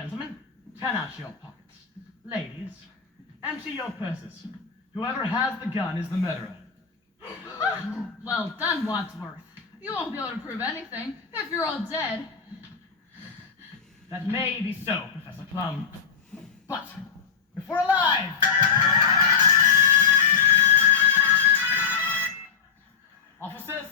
Gentlemen, turn out your pockets. Ladies, empty your purses. Whoever has the gun is the murderer. Well done, Wadsworth. You won't be able to prove anything if you're all dead. That may be so, Professor Plum. But, if we're alive... Officers,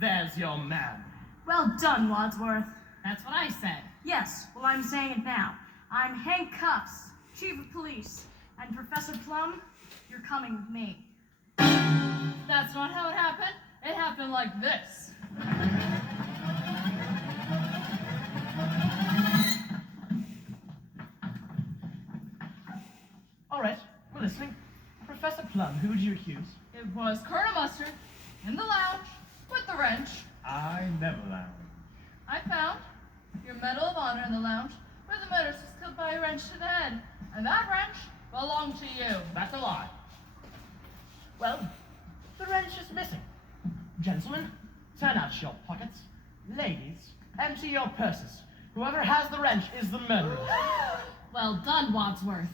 there's your man. Well done, Wadsworth. That's what I said. Yes, well, I'm saying it now. I'm Hank Cuffs, Chief of Police. And Professor Plum, you're coming with me. That's not how it happened. It happened like this. All right, we're listening. Professor Plum, who would you accuse? It was Colonel Mustard in the lounge with the wrench. I never lounge. I found your Medal of Honor in the lounge where the motorist was killed by a wrench to the head. And that wrench belonged to you. That's a lie. Well, the wrench is missing. Gentlemen, turn out your pockets. Ladies, empty your purses. Whoever has the wrench is the murderer. Well done, Wadsworth.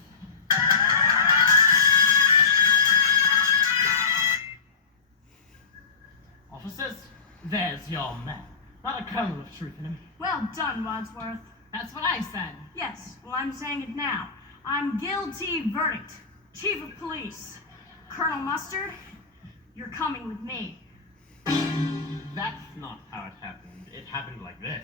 Officers, there's your man. Not a kernel of truth in him. Well done, Wadsworth. That's what I said. Yes, well, I'm saying it now. I'm Guilty Verdict, Chief of Police. Colonel Mustard, you're coming with me. That's not how it happened. It happened like this.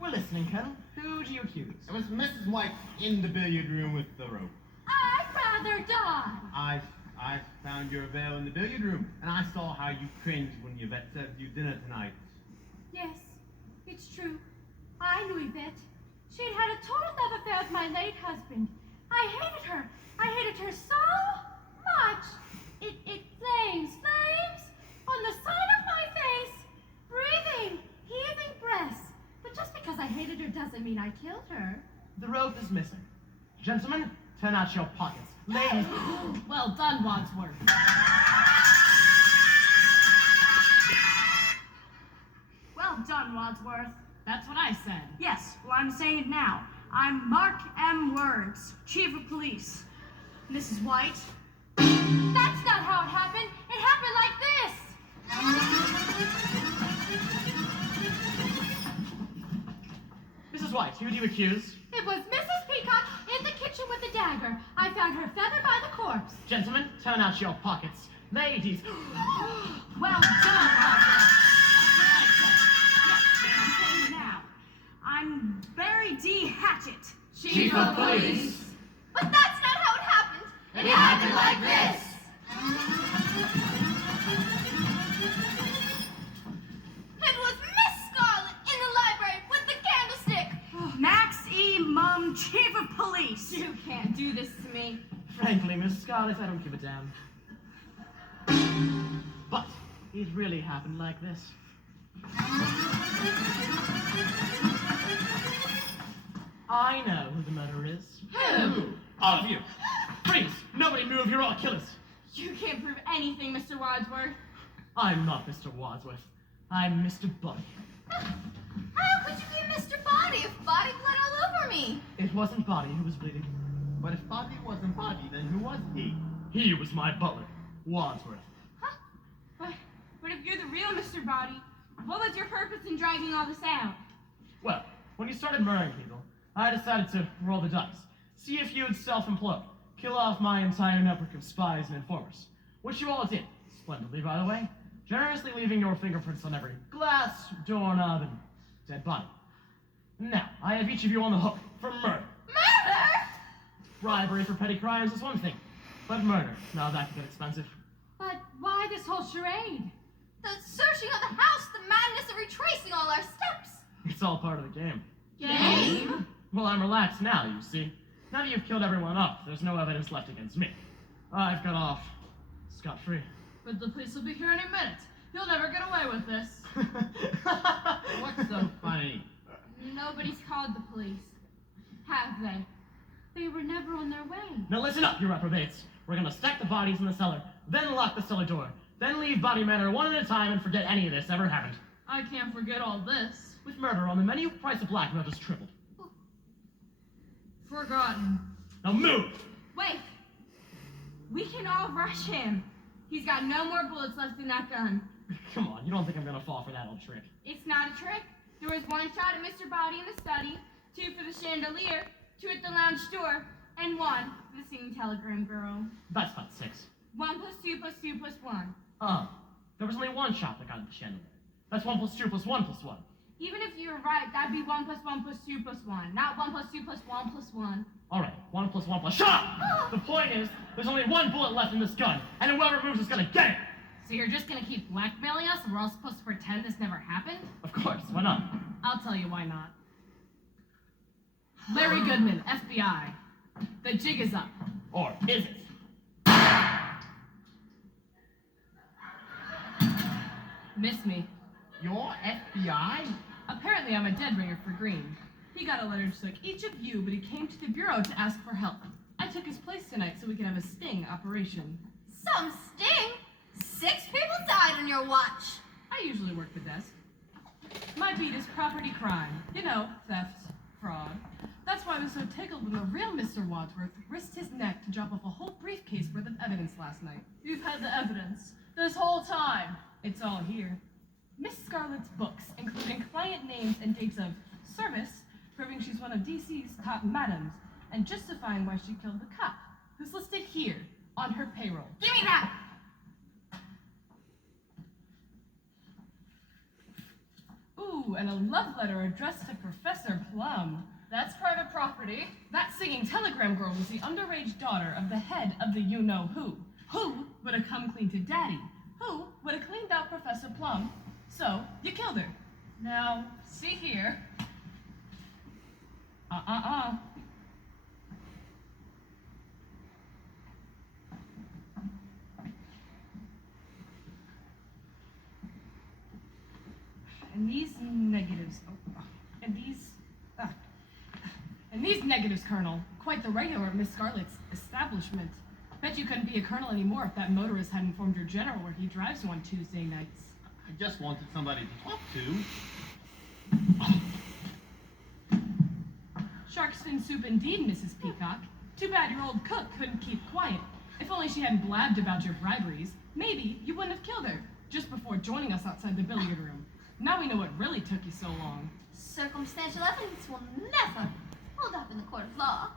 We're listening, Colonel. Who do you accuse? It was Mrs. White in the billiard room with the rope. I'd rather die. I found your veil in the billiard room, and I saw how you cringed when Yvette served you dinner tonight. Yes, it's true. I knew Yvette. She'd had a total love affair with my late husband. I hated her. I hated her so much. It flames on the side of my face. Breathing, heaving breaths. But just because I hated her doesn't mean I killed her. The rope is missing. Gentlemen, turn out your pockets. Ladies... Well done, Wadsworth. Well done, Wadsworth. That's what I said. Yes, well, I'm saying it now. I'm Mark M. Words, Chief of Police. Mrs. White. That's not how it happened. It happened like this. Mrs. White, who do you accuse? It was Mrs. Peacock in the kitchen with the dagger. I found her feathered by the corpse. Gentlemen, turn out your pockets. Ladies... Well done, Wadsworth. Yes, I'm saying it now. I'm Barry D. Hatchet. Chief of Police. But that's not how it happened. It happened like this. It was Miss Scarlet in the library with the candlestick. Max E. Mum, Chief of Police. You can't do this to me. Frankly, Miss Scarlet, I don't give a damn. But it really happened like this. I know who the murderer is. Who? All of you. Freeze! Nobody move, you're all killers. You can't prove anything, Mr. Wadsworth. I'm not Mr. Wadsworth. I'm Mr. Body. How could you be Mr. Body if body bled all over me? It wasn't Body who was bleeding. But if Body wasn't Body, then who was he? He was my butler, Wadsworth. Huh? But if you're the real Mr. Body, what was your purpose in dragging all this out? Well, when you started murdering people, I decided to roll the dice. See if you'd self-implode. Kill off my entire network of spies and informers. Which you all did. Splendidly, by the way. Generously leaving your fingerprints on every glass, doorknob, and dead body. Now, I have each of you on the hook for murder. Murder? Bribery for petty crimes is one thing. But murder, now that could get expensive. But why this whole charade? The searching of the house, the madness of retracing all our steps. It's all part of the game. Game? Well, I'm relaxed now, you see. Now that you've killed everyone off, there's no evidence left against me. I've got off scot-free. But the police will be here any minute. You'll never get away with this. What's so funny? Nobody's called the police. Have they? They were never on their way. Now listen up, you reprobates. We're gonna stack the bodies in the cellar, then lock the cellar door, then leave Body Manor one at a time and forget any of this ever happened. I can't forget all this. With murder on the menu, price of blackmail just tripled. Forgotten. Now move! Wait! We can all rush him. He's got no more bullets left in that gun. Come on, you don't think I'm gonna fall for that old trick? It's not a trick. There was 1 shot at Mr. Body in the study, 2 for the chandelier, 2 at the lounge door, and 1 for the singing telegram girl. That's about 6. 1 plus 2 plus 2 plus 1. There was only 1 shot that got at the chandelier. That's 1 plus 2 plus 1 plus 1. Even if you were right, that'd be 1 plus 1 plus 2 plus 1, not 1 plus 2 plus 1 plus 1. Alright, 1 plus 1 plus. Shut up! The point is, there's only 1 bullet left in this gun, and whoever moves is gonna get it! So you're just gonna keep blackmailing us and we're all supposed to pretend this never happened? Of course, why not? I'll tell you why not. Larry Goodman, FBI. The jig is up. Or is it? Miss me. You're FBI? Apparently I'm a dead ringer for Green. He got a letter to took each of you, but he came to the bureau to ask for help. I took his place tonight so we could have a sting operation. Some sting? 6 people died on your watch. I usually work the desk. My beat is property crime. You know, theft, fraud. That's why I was so tickled when the real Mr. Wadsworth risked his neck to drop off a whole briefcase worth of evidence last night. You've had the evidence this whole time. It's all here. Miss Scarlett's books, including client names and dates of service, proving she's one of DC's top madams, and justifying why she killed the cop, who's listed here on her payroll. Give me that. Ooh, and a love letter addressed to Professor Plum. That's private property. That singing telegram girl was the underage daughter of the head of the you-know-who. Who would have come clean to Daddy? Who would have cleaned out Professor Plum? So, you killed her. Now, see here. And these negatives, and these negatives, Colonel. Quite the regular at Miss Scarlett's establishment. Bet you couldn't be a colonel anymore if that motorist hadn't informed your general where he drives you on Tuesday nights. I just wanted somebody to talk to. Shark's fin soup indeed, Mrs. Peacock. Too bad your old cook couldn't keep quiet. If only she hadn't blabbed about your briberies, maybe you wouldn't have killed her just before joining us outside the billiard room. Now we know what really took you so long. Circumstantial evidence will never hold up in the court of law.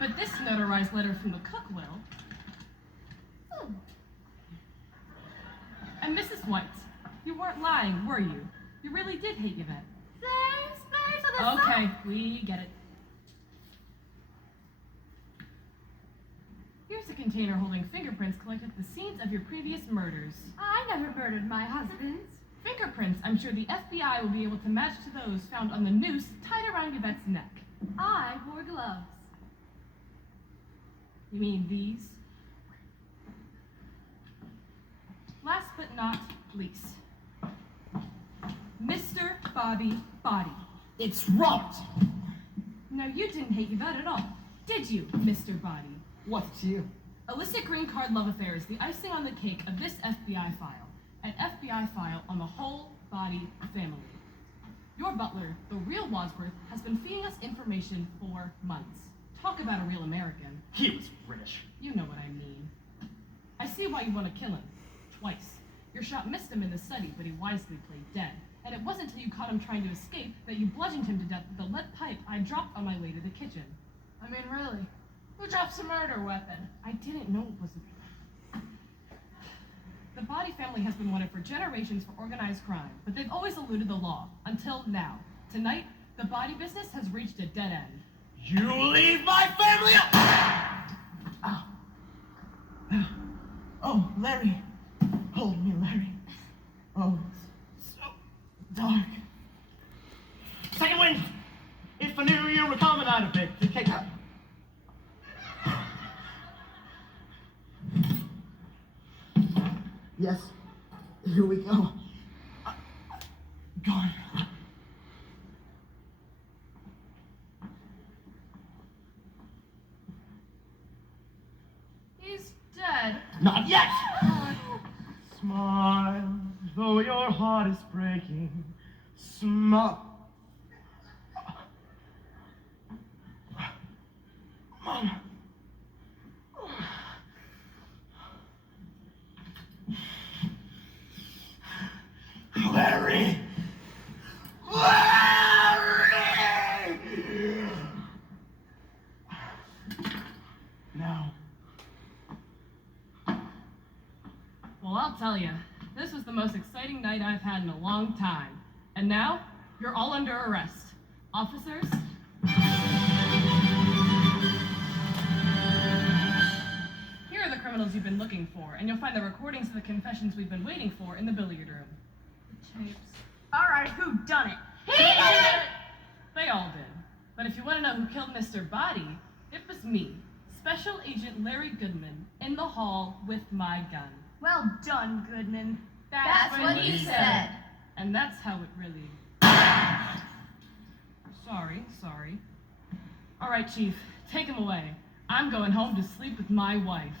But this notarized letter from the cook will. And Mrs. White, you weren't lying, were you? You really did hate Yvette. Thanks for the Okay, we get it. Here's a container holding fingerprints collected at the scenes of your previous murders. I never murdered my husband. Fingerprints I'm sure the FBI will be able to match to those found on the noose tied around Yvette's neck. I wore gloves. You mean these? Last but not least, Mr. Bobby Body. It's Robert! Now you didn't hate Yvette at all, did you, Mr. Body? What's to you? Illicit green card love affair is the icing on the cake of this FBI file. An FBI file on the whole Body family. Your butler, the real Wadsworth, has been feeding us information for months. Talk about a real American. He was British. You know what I mean. I see why you want to kill him. Twice. Your shot missed him in the study, but he wisely played dead. And it wasn't until you caught him trying to escape that you bludgeoned him to death with the lead pipe I dropped on my way to the kitchen. I mean, really. Who drops a murder weapon? I didn't know it was a... The Body family has been wanted for generations for organized crime, but they've always eluded the law, until now. Tonight, the Body business has reached a dead end. You leave my family Ow. Oh, Larry. Hold me, Larry. Oh, it's so dark. Second wind! If I knew you were coming out of it, to take up. Yes, here we go. Gone. He's dead. Not yet! Oh, Smile, though your heart is breaking. Smile. Mom. Larry! Larry! Now. Well, I'll tell you, this was the most exciting night I've had in a long time. And now, you're all under arrest. Officers? Here are the criminals you've been looking for, and you'll find the recordings of the confessions we've been waiting for in the billiard room. Tapes. All right, who done it? He did it! They all did. But if you want to know who killed Mr. Body, it was me, Special Agent Larry Goodman, in the hall with my gun. Well done, Goodman. That's what he said. And that's how it really... Sorry. All right, Chief, take him away. I'm going home to sleep with my wife.